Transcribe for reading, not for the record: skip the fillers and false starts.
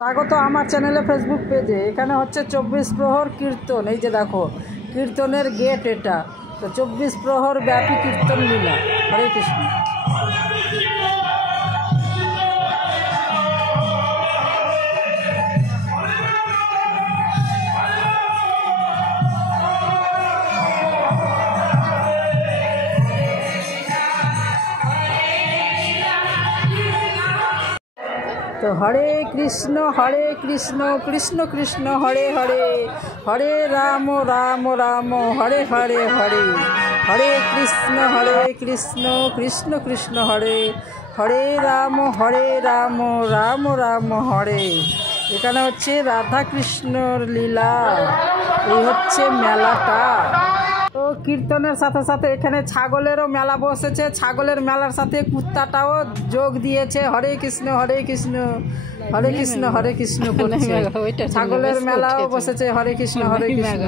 স্বাগত আমার চ্যানেলে ফেসবুক পেজে। এখানে হচ্ছে 24 প্রহর কীর্তন। এই যে দেখো কীর্তনের গেট এটা। তো 24 প্রহর ব্যাপী কীর্তন লীলা। হরে কৃষ্ণ। তো হরে কৃষ্ণ কৃষ্ণ কৃষ্ণ হরে হরে, হরে রাম রাম রাম হরে হরে হরে, হরে কৃষ্ণ কৃষ্ণ কৃষ্ণ হরে, হরে রাম রাম রাম হরে। এখানে হচ্ছে রাধা কৃষ্ণর লীলা। এই হচ্ছে মেলাটা। তো কীর্তনের সাথে সাথে এখানে ছাগলেরও মেলা বসেছে। ছাগলের মেলার সাথে কুত্তাটাও যোগ দিয়েছে। হরে কৃষ্ণ কৃষ্ণ হরে কৃষ্ণ করছে। ছাগলের মেলাও বসেছে। হরে কৃষ্ণ কৃষ্ণ।